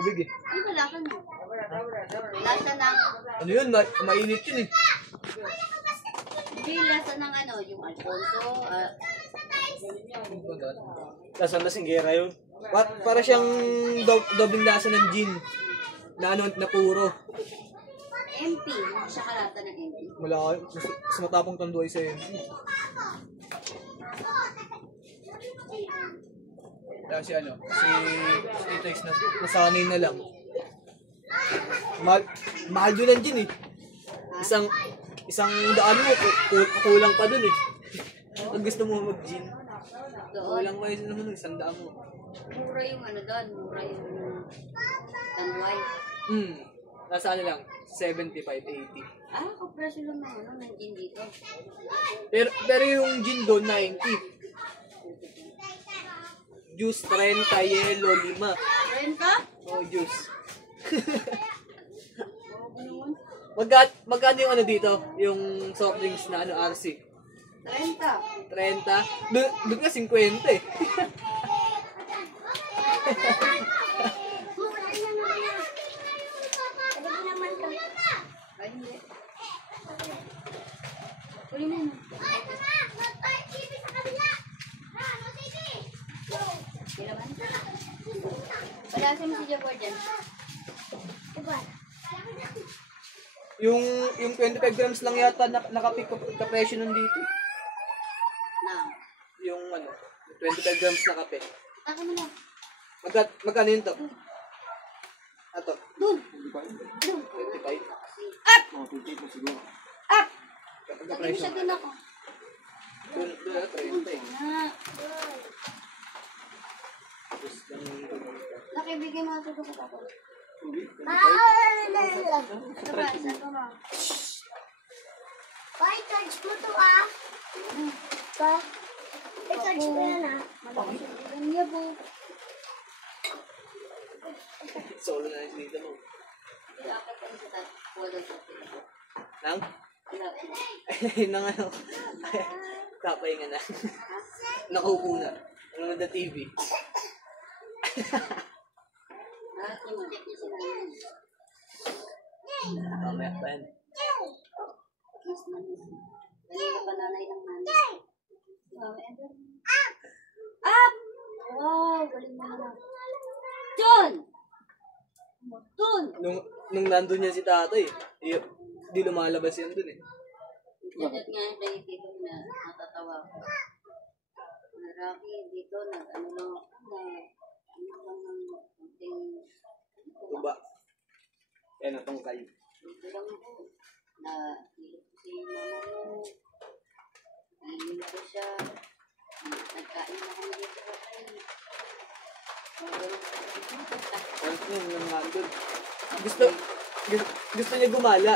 Big eh. Ano ba lasa mo? Lasa ng... Ano yun? Mainit yun eh. Hindi, lasa ng ano, yung Alfonso. Lasa na singgera yun. Para siyang dobing lasa ng gin. Na ano, na puro. MP. Siya kalata ng MP. Wala kayo. Mas matapang tanduay sa MP. Kaya si ano, si Tex nasanay na lang. Mahal yun ang gin eh. Isang daan mo, kulang pa dun eh. Pag gusto mo mag-gin, kulang pa yun naman, isang daan mo. Mura yung ano doon, mura yung tanway. Nasa ano lang, 75, 80. Kapresyo lang ng ano, ng gin dito. Pero yung gin doon, 90. Juice, 30, yellow, 5. 30? Oh, juice. Ano? Magkano yung ano dito? Yung soft drinks na ano, RC? 30. 30? Doon nga 50 eh. Ay, hindi. Uli mo yun. Wala sa mo si Jawar dyan. Yung 25 grams lang yata nakapick ka presyo nun dito. Yung ano, 25 grams na kape. Taka mo na. Magkano yun to? Ato? Doon. 25? Up! Oh, 25 siguro. Up! Pagka-presyo Siya doon ako. Doon na 30 eh. Nakibigay mo ito ko ako. Ito ba? Saan ko mo? I-charge mo to I-charge mo yan Malakas yung bilang niya po. Solo na yung dito mo. Dapat ang sa wala sa pila. Nang? Wala. Nang ano? Kapay nga na. Nakaupo na. Ano na TV? Yung check niya sinabi. Mamaya pa yan. Mas manis. Kanina pa nanay ng nanay. Up! Wow, galing mo naman. John! John! Nung nandun yan si tatay, di lumalabas yan dun eh. Internet nga yung dahil dito na natatawa ko. Rocky dito, ano lang ng kunting Tuba. Yan ang tungkal. dito lang po na si mama mo hindi ko siya nagkain na kami dito sa kain. Ano yun nang nandun? Gusto niya gumala.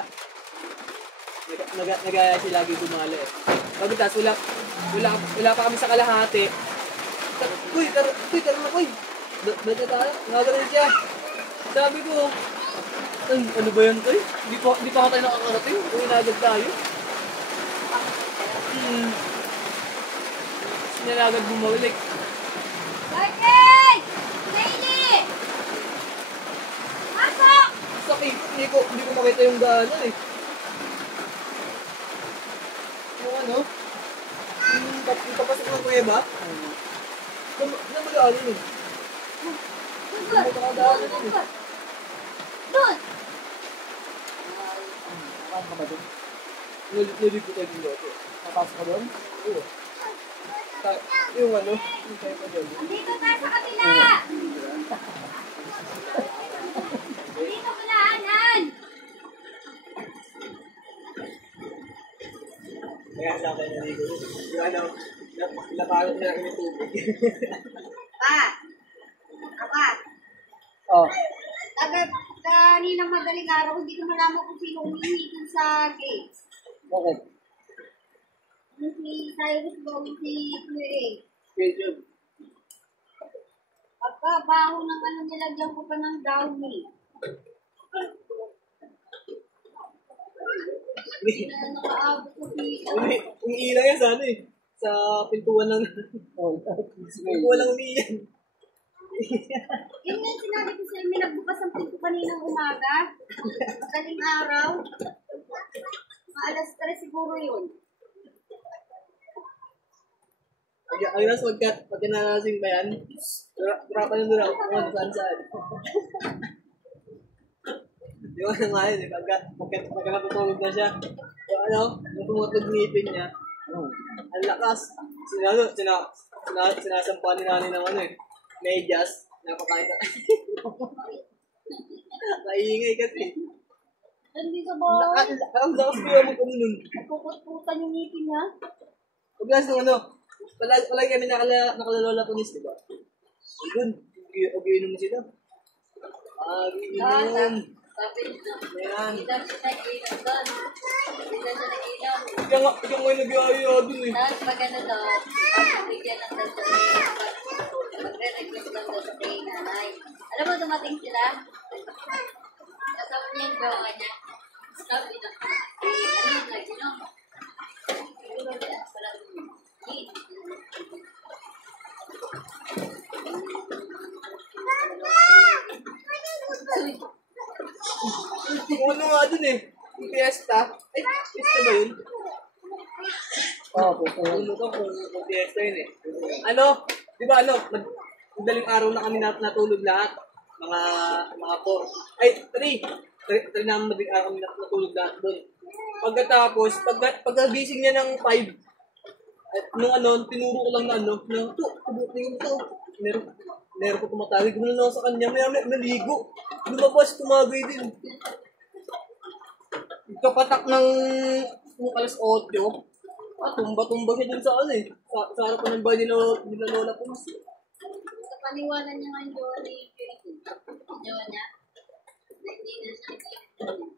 Nagaya siya lagi gumala eh. Pagkatapos wala pa kami sa kalahati. Uy, tara na, uy. Ba't na tayo? Nagagalit siya. Sabi ko, ano ba yan, uy? Di pa tayo nakakarating. Uy, nagag tayo. Sinalagad bumalik. Barkay! Kaili! Pasok! Sakit, hindi ko makita yung gano'n eh. Yung ano? Yung papasok ng kuweba? Na mag-aalin eh. Doon! Doon! Saan ka ba doon? Naligo tayo din doon. Napasok ka doon? Oo. Yung ano? Yung tayo pa doon. Dito tayo sa kabila! Dito kalaanan! Kaya sa akin naligo doon. Yung ano, naparot na yung tubig. Pa! Kapat! Oh. Kaninang madaling araw, hindi ko malaman kung sino umihi dun sa gate. Bakit? Si Cyrus ba o si Kuya? Schedule. Pagkabaho ng ano nilagyan ko pa ng downy. Nakaabot ko si... Umiilang yan sa ano eh. Sa pintuan ng... pintuan ng umiiyan. Yun nga sinabi ko sa'yo, may nagbukas kaninang umaga. Madaling araw. Maalas 3 siguro yun. Ang nas pagka nalasing pa yan, turapan yung dura kung saan. Di ba nga yun, pagka natutulog na siya, yung tumutog ngipin niya, ang lakas. Sinasampa ni nanay ng medyas, napakain na. Maingay kasi. Hindi sa bahay. Ang lakas ko yung nun. Puput-putan yung ngipin niya. Pagkas nung palagi kami nakalalola po nis, di ba? Doon, ugiinom sila. Giinom. Sabi niya, Ayan. hindi daw siya nag-inom doon. Hindi daw siya nag-inom. Ikaw ngayon nag-iaya doon eh. Tapos pag ano daw, bigyan ng daw sa magre-request lang daw sa kay nanay. Alam mo, dumating sila. Kasama niya yung gawa niya. Sabi niya, ano yung nag-inom? Siguro niya, parang Kung ano nga dun eh. Yung fiesta. Fiesta ba yun? Oo, puno ko kung fiesta yun eh. Di ba madaling araw na kami natulog lahat. Mga 4. Ay, 3 na madaling araw kami natulog lahat doon. Pagkatapos, pagkagising niya ng 5, tinuro ko lang na tubutin ko. Meron ko tumatawid. Gano'n ako sa kanya. May naligo. Lumabas, tumagay din. Kapatak ng alas 8. Tumba-tumba siya dun sa sa harap ko ng bahay nila Lola Pums. sa paniwanan niya ngayon doon ni Purity. Jowa niya. Na hindi na siya nag-inom.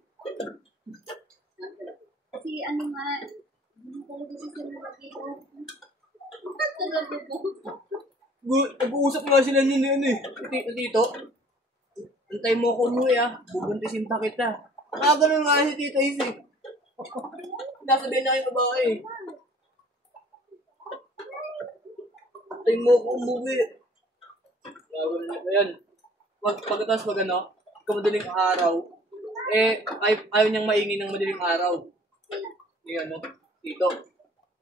Kasi ano nga, hindi talaga siya nag-inom. Talaga po. Nag-uusap nga sila ni Tito. Antay mo ko umuwi bubuntisin pa kita. Ganun nga si Tita Izzy. Nasabihin na kayo babae. Antay mo ko umuwi. Gagawin niya pa yan. Pagkatapos madaling araw, ayaw niyang maingay ng madaling araw. Yung Tito.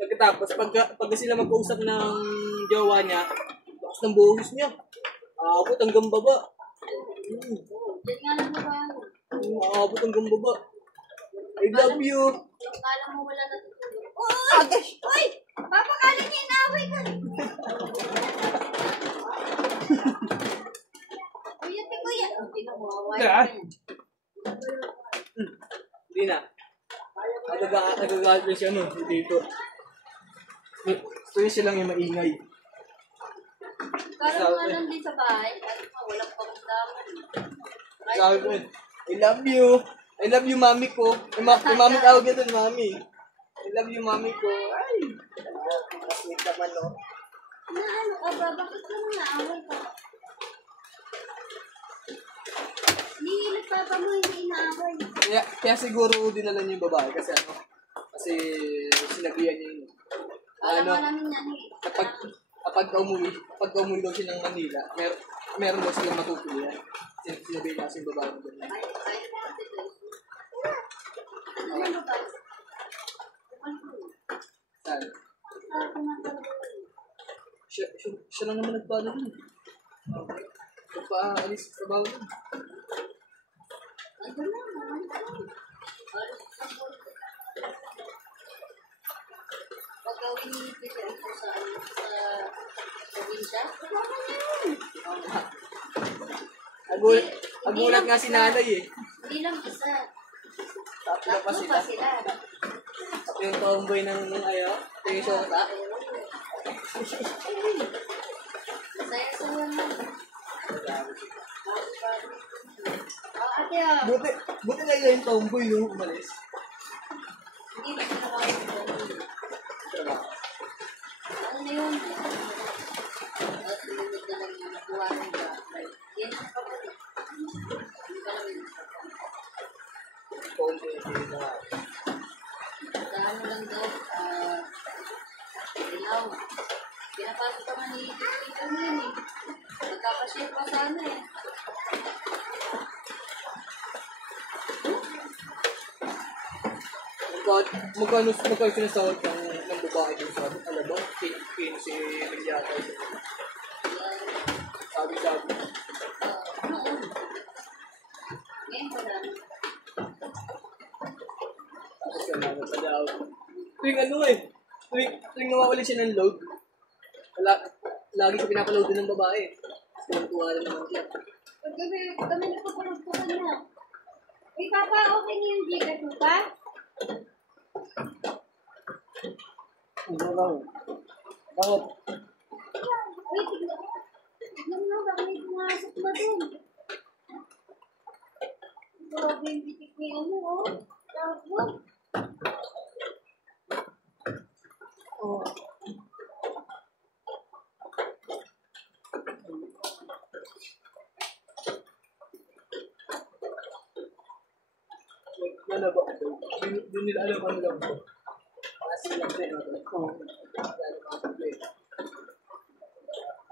Pagkatapos, pag sila mag-uusap ng jowa niya, lakas ng boses niya. Aabot hanggang baba. Diyan nga lang ba? Aabot hanggang baba. I love you. Akala mo wala na tutulog. Uy! Papakala niya inaway ka. Kuya. Hindi na mawaway. Hindi na. Nagagalit siya dito. Gusto niya silang yung maingay. Parang nga lang din sa bahay. Walang pangdaman. Sabi ko I love you. I love you, mami ko. Yung mami tawag niya doon, mami. I love you, mami ko. Ay! Sweet naman, no? Na ano ka ba? Bakit ka naaway ka? Hindi papa mo hindi inaaway. Kaya siguro dinala niyo yung babae kasi sinabihan niya yun. Alam mo namin yan eh. Kapag umuwi daw siya ng Manila, meron daw silang matutuloyan. Sinabihan niya kasi yung babae mo doon. Ano ba? Saan? Siya lang naman nagpaano dun. Nagpaalis sa trabaho dun. Ano naman? Pagkawin ni Peter ito sa probinsya? Agulat nga si nanay eh. Hindi lang isa. Tatlo pa sila. Yung tomboy ng yung shota. Saya-saya na. Ate Buti na yung tomboy yung umalis. hindi na sila ano na yun? At sumunod na lang yung nakuha nila. Yan ang kapatid. Hindi pa namin. Tomboy yung Sa ano lang daw, ilaw. Pinapasok naman ni Tito yun eh. Magkakashare pa sana eh. Magkano sinasahod ng babae dun sa alam mo? Si Liliata. Sabi. Noon. Ngayon ko lang. Tapos salamat sa daw. Tuwing nawawala siya ng load, lagi siya pinapaload ng babae. Tapos tuwa lang naman siya. Kami nagpapalagpukan na. Uy, Papa, okay na yung Gcash mo pa? Ano lang? Bakit? Uy, tignan mo, baka may pumasok ba dun? Grabe yung bitik ni ano, oh. Tawag mo. Oh. Ano ba? Doon nila alam ano lang po. Kasi lang din ako. Oo. Lalo mga complete.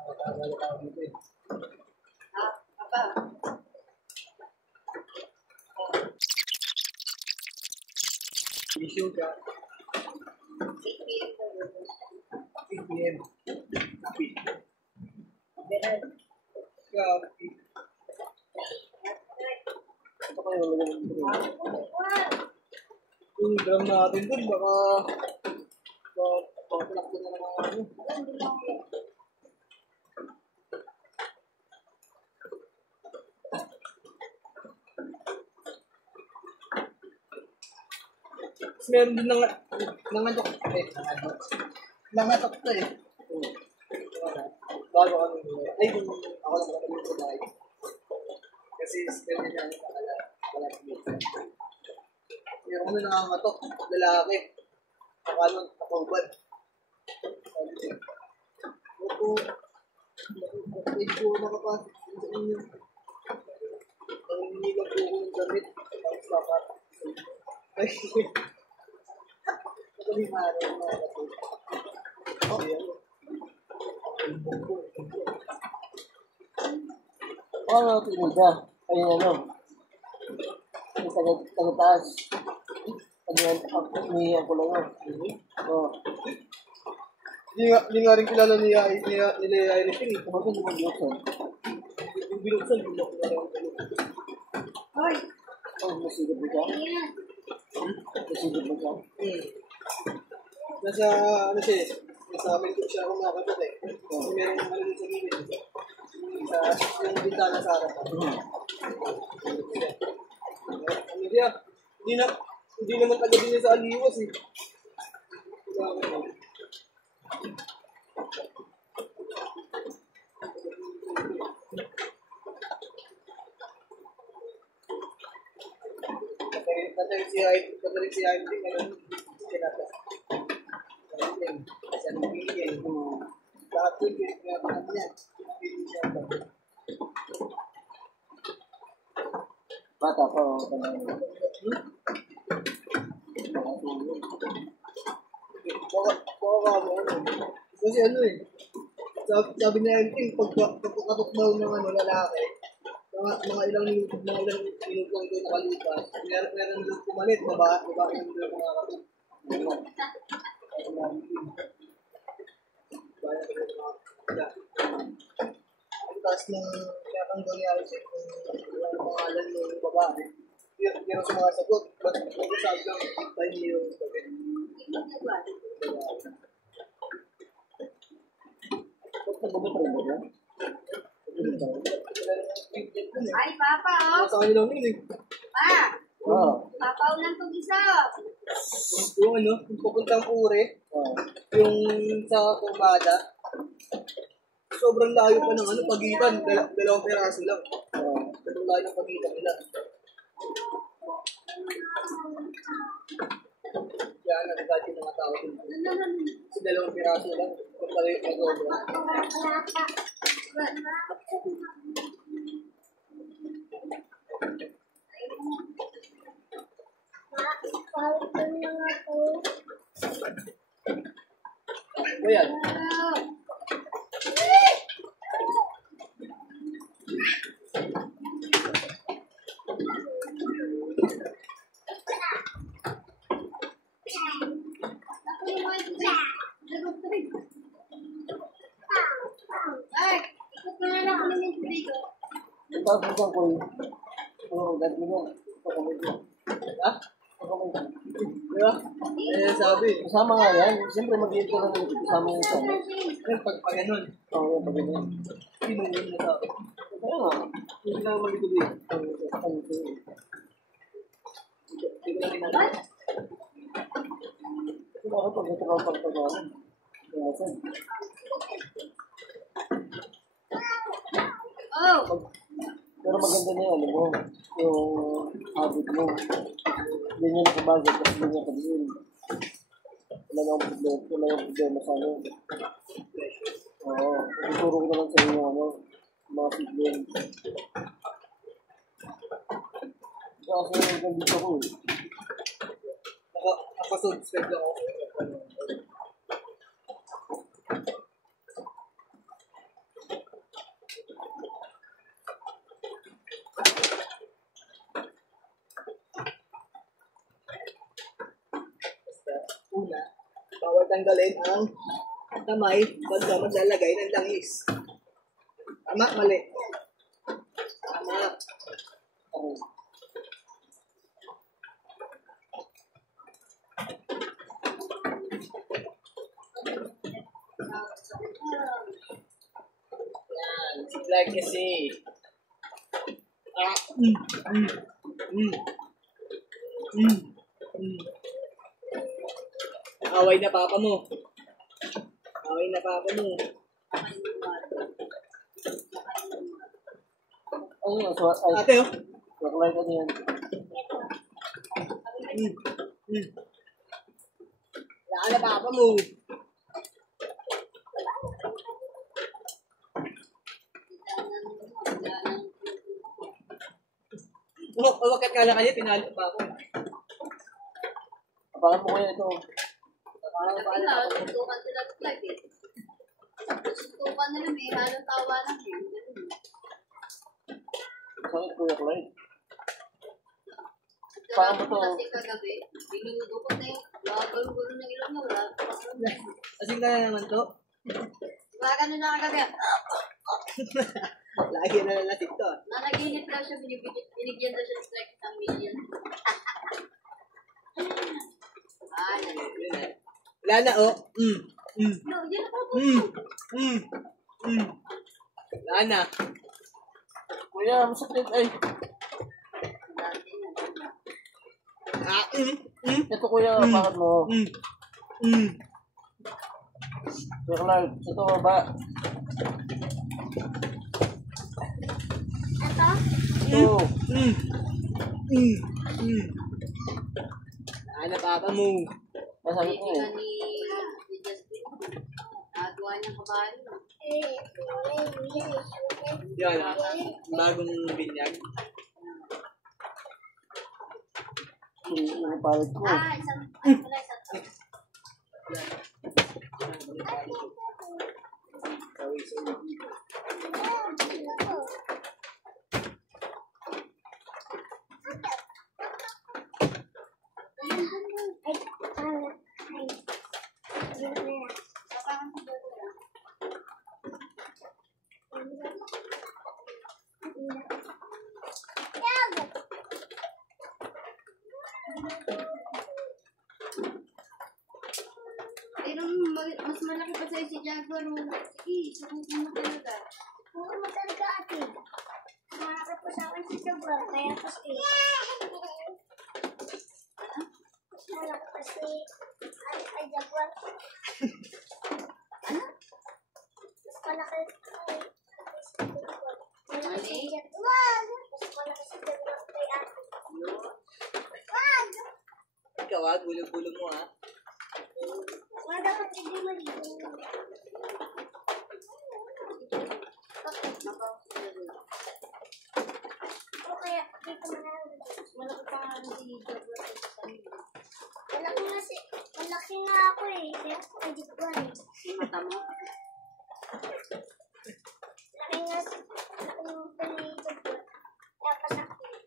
Nakakawala ka ako dito. Papa. Issue ka. 8 p.m. po. 8 p.m. Happy. Ganun. Happy. Ito kayo lang yung drum natin dun, baka palakbo na naman ano. Tapos meron din nangatok to eh. Bago kami ay ako lang naman sa bahay. Kasi spell niya na wala yung ano nangangatok, lalaki. Nakalon, nakauban. Opo, medyo nakapasok sa inyo. Ang hinilang po ko ng damit. Tapos dapat. Ay, ito yung araw na natin. Ano tingin ka? Ayun ano? Yung taga-taas. Umiiyak ko lang yun. Oo. Hindi nga rin kilala nila Iris yun. Bakit hindi mo binuksan? Yung binuksan, yung kilala yung Hoy! Oh, masigit mo siya? Ayan. Masigit mo siya? Nasa, ano siya eh, nasa amin ko siya kumakatot eh. Kasi meron ano din sa gilid. Yung bintana sa harap. Ano siya? Hindi naman taga din niya sa aliwas eh. Patarin si Haim din ngayon. Sinata. Kasi ang pili eh. Lahat yun, pinagpapaan niya. Pili siya. Bata pa o Baka mo ano. Kasi ano eh. Sabi niya yung pagkatok daw ng ano, lalaki. Mga ilang minuto lang doon nakalipas. Meron doon pumalit, babae yung doon nakakatot. Ang taas ng pinakang niya sa yung pangalan ng babae. Hindi na sumasagot. Ba't sabi lang, tayo niyo yung sabi. Ba't nagbubutin mo niya? Ay, Papa, oh! Nasa kanila yun eh. Pa! Oo. Papa, ulang itong isa. Yung ano, yung pupuntang ure, yung sa Turbada, sobrang layo pa ng ano, pagitan, dalawang peraso lang. Sobrang layo ng pagitan nila. Yan, nagagad yung mga tao din. Kasi dalawang peraso lang, kung talayo mag-obra. O yan. Ay, ikot na lang kami ng dito. Ang tawag mo saan ko yun? Oo, dad mo yan. Ha? Di ba? Sabi. Kasama nga yan. Siyempre mag-iit ka lang kasama yung isa. Pag ganun. Oo, yan, pag ganyan. Sino yung nasabi? Kaya nga, hindi lang mag-iit dito. Hindi ko lang ginagawa. Kaya ako pag ito ka pagpagalan. Kaya saan? Oh! Pero maganda na yan, mo. Yung habit mo. Hindi niya nakabagay kasi hindi niya kabihin. Wala nang problema sa ano. Oo, ituturo ko na lang sa inyo ano, mga sigling. Kasi nandito ko eh. Nakasubscribe lang ako. Una, bawal tanggalin ang kamay pagka maglalagay ng langis. Tama, mali. Tama. Yan, si Clark kasi. Ah, mm, mm, mm, mm, mm. Away na papa mo. Away na papa mo. Ay, so, ay, Ate, oh. like ano yan. Mm. Mm. Wala na papa mo. Umakat nga lang kanya, pinalo pa ako. Apakan mo kaya ito. Suntukan sila sa flag eh. Suntukan nila, may halong tawa lang eh. Sakit Kuya Clyde. Paano Paano to? Kasi kagabi, binudo ko na yung gulo ng ilong niya, wala. Kasing ka na naman to. Baga na kagabi. Lagi na lang natin to. Nanaginip lang siya, binigyan daw siya ng like isang million. Ay, Yun eh. Wala na, oh. Mm. Mm. no, yan ako. Mm. Mm. Mm. Wala na. Kuya, masakit ay. Ah, mm. Mm. Ito kuya, apakan mo. Mm. Mm. Kuya Clyde, ito ba? Ito? Ito. Mm. Mm. Mm. Wala na papa mo. Masakit mo eh. Ni Justin, nagawa niyang kabahan. Yun ah. Bagong binyag. Yung palit ko. Isang wala, isang pero mas malaki pa sa'yo si Jaguar. Sige, subukan mo talaga. Oo, matalaga ate. Malaki po sa akin si Jaguar, kaya kasi. Mas malaki pa si ay Jaguar. Mas malaki kay si Jaguar. Malaki si Jaguar. Mas malaki si Jaguar kay ate. Wag! Ikaw ah, gulo-gulo mo ah. Wag dapat hindi maligo. O kaya, dito mo na lang. Malaki pa nga si Jaguar sa kanila. Malaki nga ako eh. Kaya ako ay Jaguar eh. Yung mata mo. Malaki nga yung panay Jaguar. Kaya pasakit.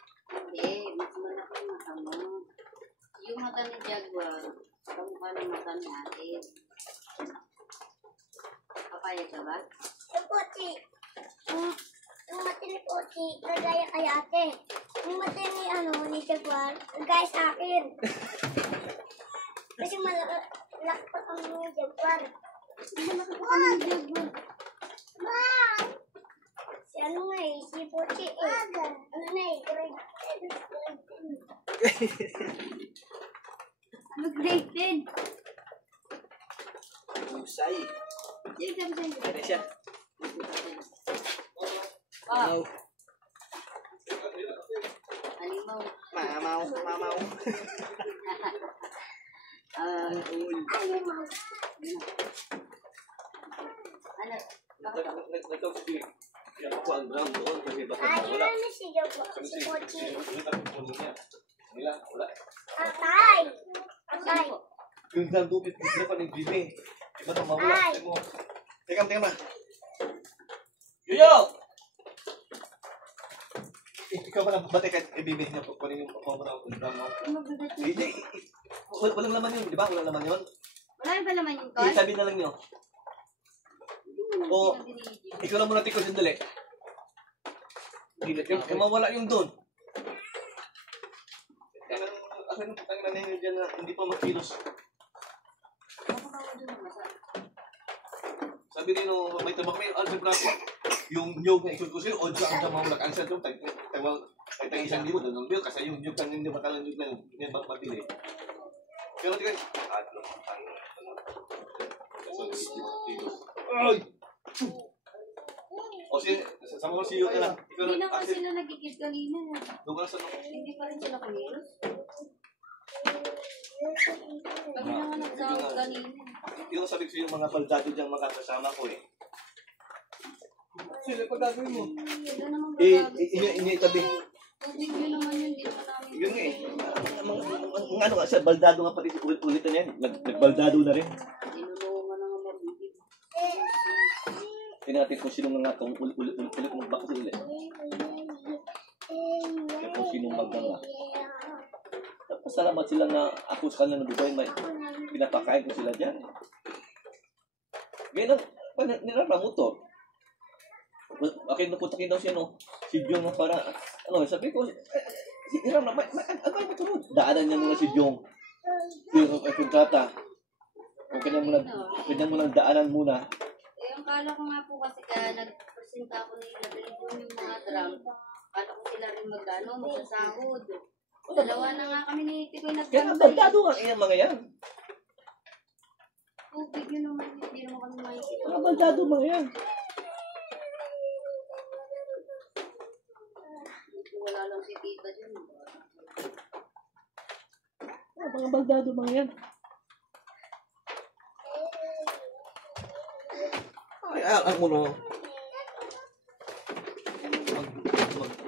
mata ni Jaguar, kamukha ng mata ni atin. Papayag ka ba? Yung Pochi. Yung mata ni Pochi, nagaya kay ate. Yung mata ni, ni Jaguar, nagaya sa akin. Kasi malaki pa kami ni Jaguar. Malaki pa kami ni Jaguar. Wow! Si si Pochi grade 10. Ano grade 10? Usay. Sige, sabi sa'yo. Pwede siya. Ah, Mamaw. halimaw. Mamaw. Uy. Ay, mama. Ano? Bakit? Ay, yun na si Jaguar. Si Pochi. Atay! Atay! Yung nandupit ko pa ng Jimmy. Iba na mawala. Ay. Teka na. Yuyo! Ikaw ba na batay kahit ibibig niya kung yung pamamara ko ng drama? Mabigat yun. Hindi. Walang laman yun, di ba? Walang laman yun. Wala ba naman yung call? Sabi na lang nyo. O, ikaw lang muna tiko sandali. Yung mawala yung doon. Akin ang putang na yun dyan na hindi pa makilos. Sabi rin no, may tabak may algebra ko. Yung nyog na ikot ko sa'yo, o dyan ang tamawalak. Ang sa doon, tag isang libo na nung bill. Kasi yung nyog kang hindi makalang nyog na yun. Hindi ba mabili. Pero tika, ay! O sa mga siyo ka lang. Hindi naman sila nagkikis kanina. Doon ka na sa Hindi pa rin sila kumilos. Kami naman nagsawag kanina. yung sabi ko sa yung mga baldado diyang makakasama ko eh. Sila pa gagawin mo. Sila naman Inyo tabi. Tubig yun naman yun. Di pa namin. Yun nga eh. Ang ano nga, sa baldado nga pati ulit-ulit na yan. Nagbaldado na rin. Tinulungan na nga mabibig. Tingnan natin kung sino nga itong ulit-ulit magbaka sila ulit. Kung sino magdanga. Pasalamat sila na ako sa kanila ng Dubai, may pinapakain ko sila dyan. Ngayon, nirara mo to. Akin napunta daw siya, no? Si Jong para, sabi ko, si Iram na, ano mo ito? Daanan niya muna si Jong. Yung kontrata. Kanya mo lang daanan muna. Eh, ang kala ko nga po kasi kaya nag-presenta ako nila yung mga drum. Kala ko sila rin magsasahod. Dalawa na nga kami ni Tikoy na Kaya baldado nga iyan mga yan. Tubig yun naman, hindi naman kami makikita. Mga baldado mga yan. Wala lang si Tita dyan. Mga baldado mga yan. Ay, ako no.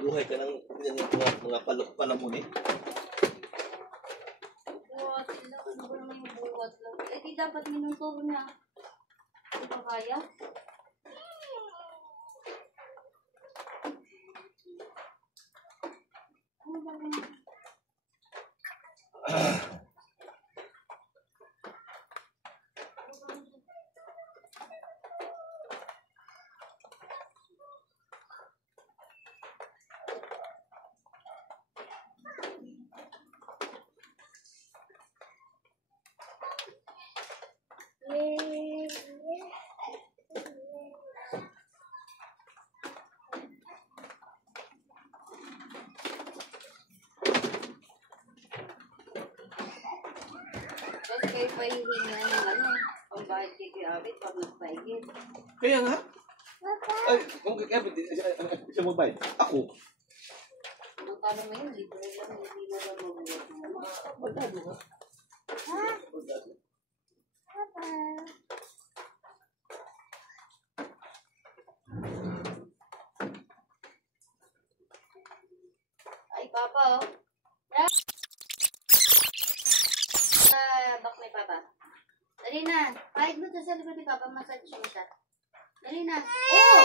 Magluhay ka ng mga palamon eh. Buwat sila, ano ba naman yung buwat lang? Eh, di dapat minuturo na. Hindi pa kaya? Ano ba naman? Tapos kayo pahihinga ng pambahid kay Kuya Abit pag nagpaigit. Kaya nga. Ay, kung kaya siya magbayad. Ako. Ang tanong ngayon, libre lang, hindi na lang mabuhat ng ano. Baldado nga. Ha? Baldado. Papa. Ay, Papa, oh. Bak ni Papa. Dali na. Kahit mo sa likod ni Papa, massage mo siya. Dali na. Oh!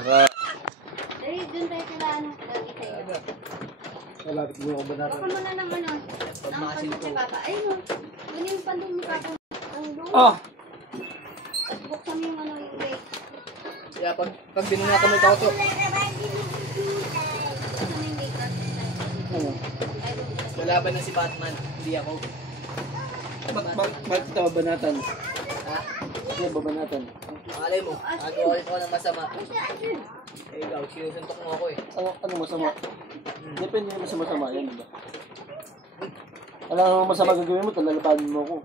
Saka, Dali, doon tayo sila, lagi tayo. malapit mo ako ba na Baka mo na ng ano, ng pandong ni Papa. Ayun o, yun yung pandong ni Papa. Ang doon. Ah! At buksan mo yung ano, yung gate. Kaya pag binunatan mo ito ako, Buksan mo yung gate natin tayo. Ano? Ay, doon. lalaban na si Batman, hindi ako. Bakit kita babanatan? Ha? Bakit babanatan? Malay mo, nagawa ko ng masama. Eh, ikaw, sinusuntok mo ako eh. Ano masama? Depende naman sa masama yan, di ba? Alam mo masama gagawin mo, talalabanin mo ako.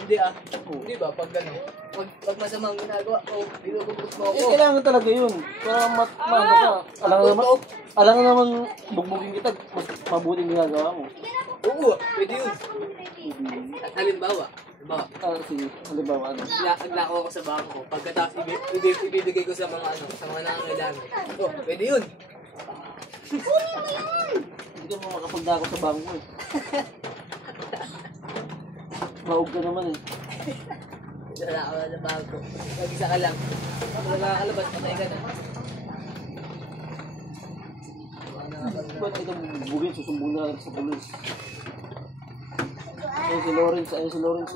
Hindi ah. Hindi ba? Pag gano'n, pag masama ang ginagawa ko, binububot mo ako. Eh, kailangan talaga yun. Para maano ka. Alam nga naman, bugbugin kita, mas mabuting ginagawa mo. Oo, pwede yun. Halimbawa, Sige, halimbawa ano. naglako ako sa bangko. Pagkatapos ibibigay ko sa mga sa mga nangangailangan. Oh, pwede yun. Hindi ka mo makapagdako sa bangko eh. Maug ka naman eh. Wala ako na sa bangko. Mag-isa ka lang. Kung nakakalabas, patay ka na. Ba't kita bubugin, susumbong na lang sa pulis. Ayun si Lawrence. Ay, si Lawrence.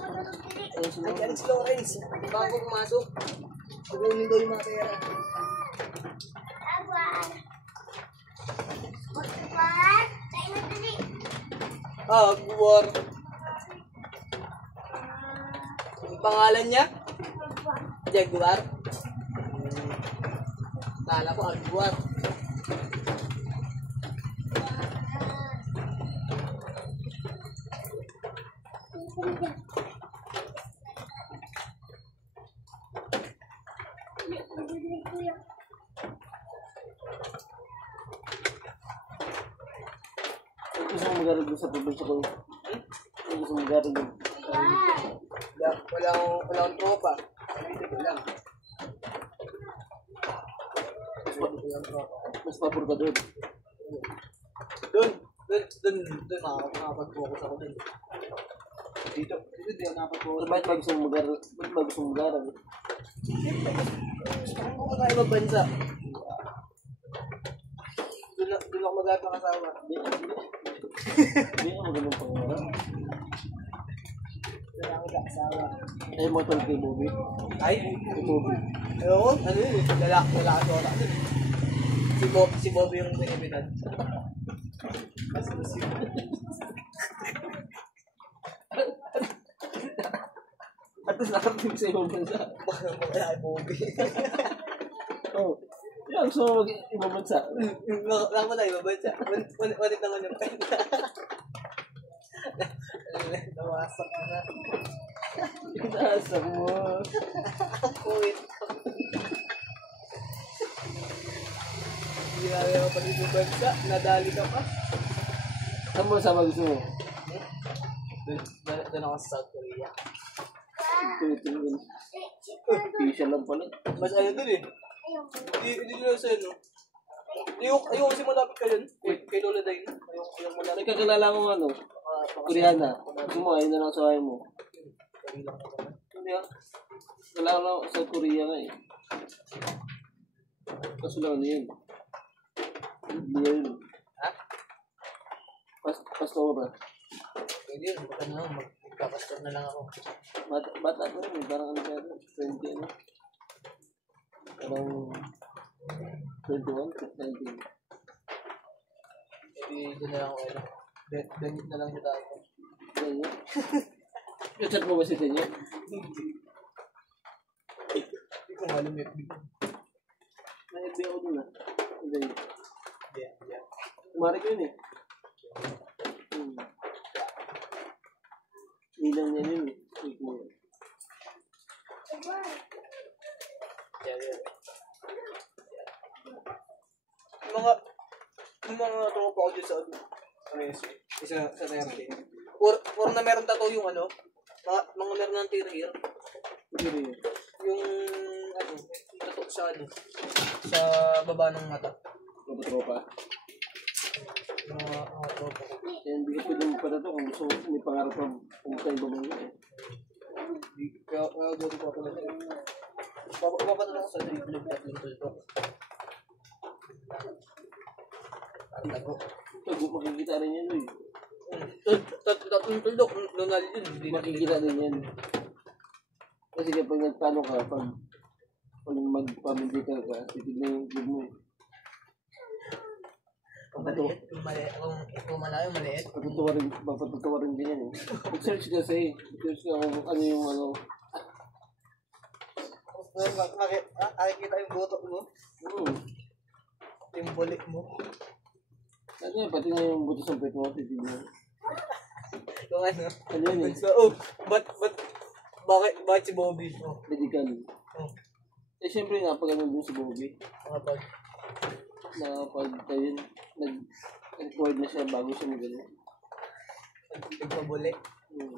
Bangko pumasok. Kukunin daw yung mga pera. War. Ang pangalan niya? Jaguar. Kala ko Agwar. Gusto mo mag-aral doon sa probinsya ko. Gusto mo mag-aral doon. Wala akong tropa. Dito lang. Mas pabor ka doon. Doon, makakapag-focus ako doon. Dito di ako nakapag-focus. Bakit ba gusto mo mag-aral? Bakit ba gusto mo mag-aral? Gusto ko pumunta sa ibang bansa. Doon ako magkakasawa. Hindi ka magandang pangaral. Doon ako magkakasawa. Ay, mo 12 kay Bobby. Ay, Bobby. ayoko, ano yun eh, lalaki oras dun. Si Bobby yung binibinan. Mas yun. At least nakapag sa ibang bansa. Baka kay Bobby. Oo. Yan, gusto mo mag-ibang bansa. Lang mo tayo, bansa. Ulit naman yung penta. Nawasak ka na. Inaasap mo. Kuwit. Hindi namin ako pag ibang bansa. Nadali ka pa. Saan mo sama gusto mo? Doon ako sa South Korea. Tingin. Official lang pala. Mas ano dun eh. Hindi nila sa ano. Ayoko kasi malapit ka yun. Kay Lola Dain. Ayoko malapit. Nagkakilala ko ano, Koreana. Gusto mo, ayun na lang sa kaya mo. Hindi ah. Wala ko lang sa Korea nga eh. Kaso lang ano yun. Hindi yun. Ha? Pastora. Pwede yun. Baka na magkakastor na lang ako. Bata ko rin eh. Parang ano kaya 20 ano. Parang 21, 19. Pwede doon na lang ako. Benit na lang siya tayo. Ano? Chat mo ba si Tenyo? Hindi ko alam yung FB. Nag-FB ako dun ah. Hindi. Yeah. Kumari ko yun eh. Nilang niya yun eh. Wait mo yun. Yeah. Yung mga tropa ko dyan sa ano. Isa sa Nerte. Or na meron tattoo yung ano. Mga meron ng tirhir. Hindi rin yun. Yung ano. Yung tattoo sa ano. Sa baba ng mata. Tropa. Mga tropa ko. Kaya hindi ka pwede magpata to kung gusto mo may pangarap kang pumunta ibang bansa eh. Kaya gawin ko ako lang. Papatanong ko sa trip vlog at yung tulog. makikita rin yan, uy. Tatlong tuldok, nunal yun. Hindi Makikita din yan. Kasi kapag nagtalo ka, pag magpamindi ka, titignan yung vlog mo eh. Kung maliit, kung malayo, maliit. Papatutuwa rin din yan eh. Mag-search kasi. Search ka kung ano yung ano. Nakikita yung butok mo, yung bulik mo. Ano yan, pati na yung buto sa pet mo, titignan. Yung ano. Ano yan eh? So, bakit si Bobby? Medical. Eh, syempre nga, pag ano din si Bobby, Kapag, tayo nag-record na siya bago siya mag-ano. nagpabulik. Ayun.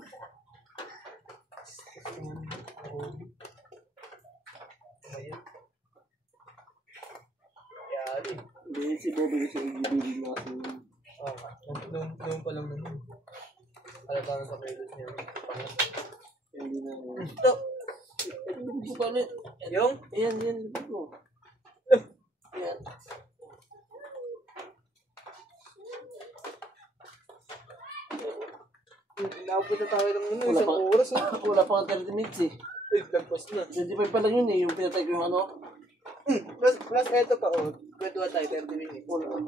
Yari. Hindi, si Bobby kasi LGBT nga. Noon pa lang naman. Halata na sa kilos niya. Hindi na. Stop! Hindi ko paano. Yung? Ayan, hindi ko. Ayan. Naabot na tayo ng isang oras. Wala pa nga 30 minutes eh. Ay, lagpas na. 25 pa lang yun eh, yung pinatay ko yung ano. Plus eto pa, kwentuhan tayo, 30 minutes. Wala pa.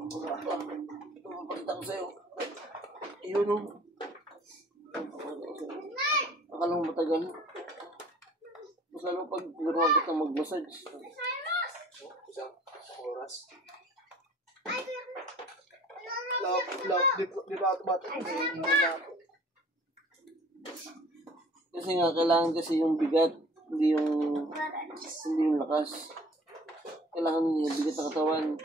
Ito, mapakita ko sa'yo. Ayun o. Akala mo matagal. Mas lalo pag gano'n kita mag-massage. Isang oras. Di ba automatic? Kasi nga, kailangan kasi yung bigat, hindi yung lakas. Kailangan yung bigat ng katawan.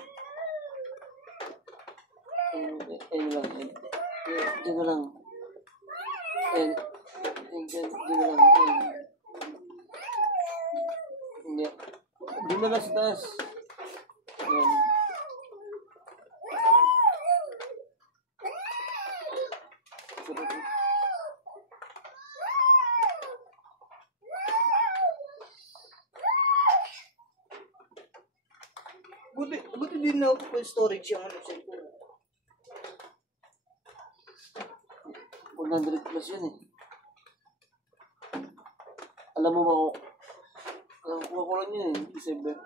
Ayun lang. Diyan na lang. Diyan na lang. Hindi. Diyan na lang sa taas. Ayan. Buti din na full storage yung ano cellphone. 100 plus yun eh. Alam mo ba kuha ko lang yun eh, December.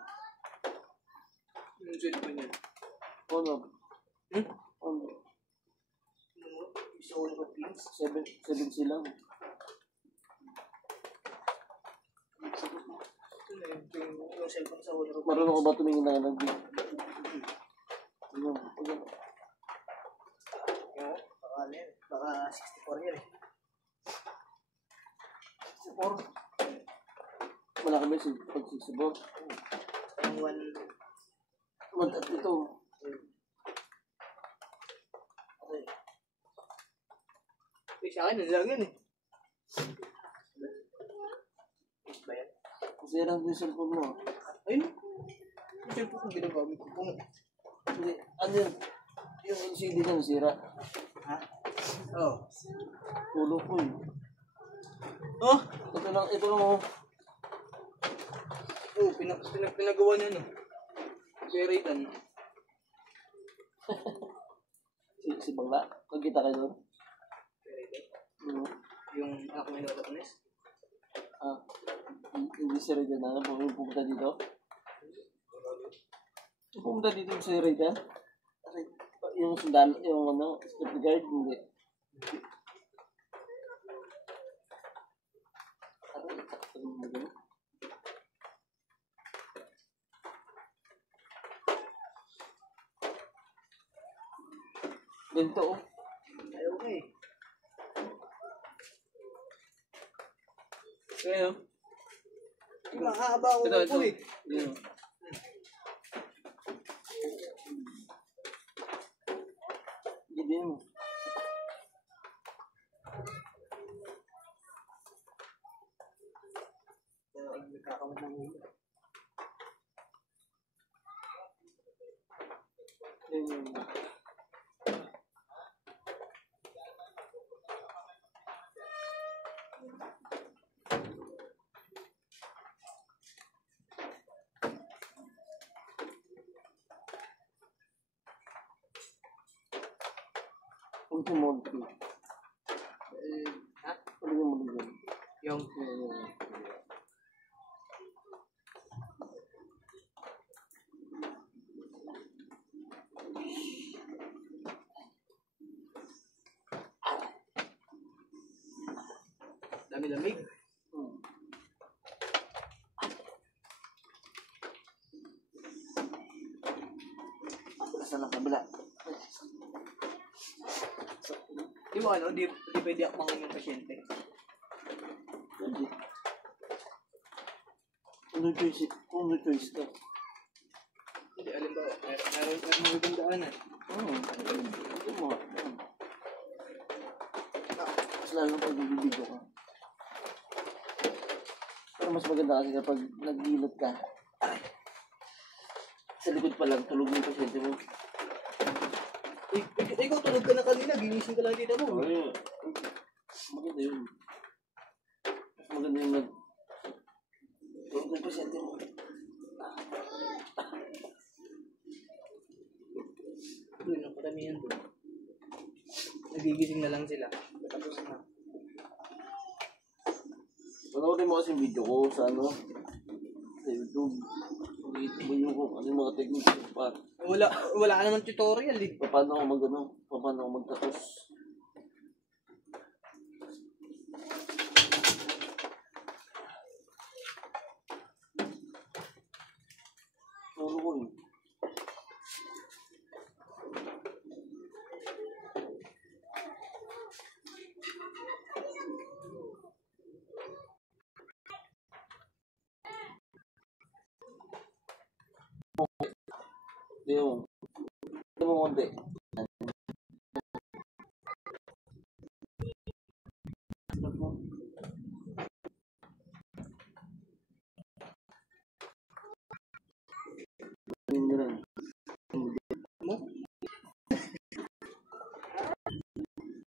Yung cellphone niya. Ano? Ano? Isa ulit of pins. 7 silang. Yung cellphone sa ulit of pins. Marunong ko ba tumingin na nag-view? Ano? Baka 64 yan eh. 64? Malaki ba pag 64? Yung one... At ito. Okay. Sa akin, ano lang yun eh. Ba yan? Kasi yan ang cellphone mo. Ayun. Yung cellphone kong ginagamit ko. Hindi, ano yun? Yung LCD na nasira. Ha? Oo. Tulo ko eh. Oh! Ito lang oh. Oo, pinagawa niya no. Peritan. Si Bangla. Magkita kayo doon? Peritan? Yung anak mo yung Japanese? Hindi si Raydan na pumunta dito. Pumunta dito si Raydan. Yung sundalo, yung ano, security guard, hindi. Ganito oh. Ayaw ka eh. Kaya no? Mahaba ako eh. Yan. Hindi mo. Nagkakamot ng ulo. Yan. Ito mo. Ha? Ano yung mo dyan? Yung, dami-lamig. Nasa lang kabila. Di ba ano, di pwede akmangin yung pasyente. Pwede. Ano choice? Ano choice ka? Hindi, alam ba, meron magandaan. Oo. Ito mo. Mas lalo pag nagbibideo ka. Pero mas maganda kasi kapag naglilot ka. Sa likod pa lang, tulog yung pasyente mo. Ikaw tulog ka na kanina, ginising ka lang dito mo. Ay, maganda yun. Mas maganda yung tulog yung pasyente mo. Doon, ang karamihan doon. Nagigising na lang sila. Tapos na. Panoorin mo kasi yung video ko sa sa YouTube. Video ko, ano yung mga techniques. Wala ka naman tutorial eh. Paano ako magtapos. Turo ko yun. Hindi mo konti. Hindi lang. Mo?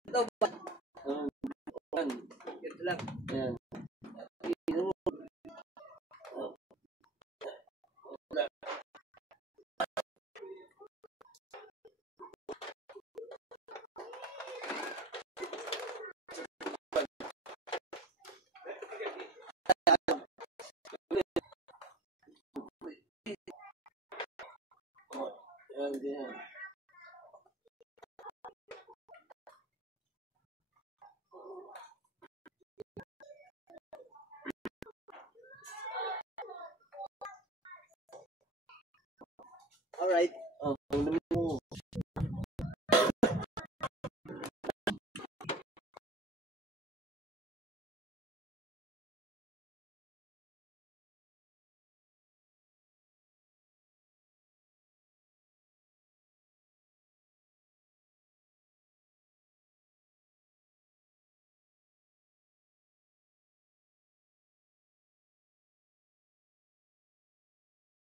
Ito ba? Ayan. Ito lang. Ayan. Ayan. Alright.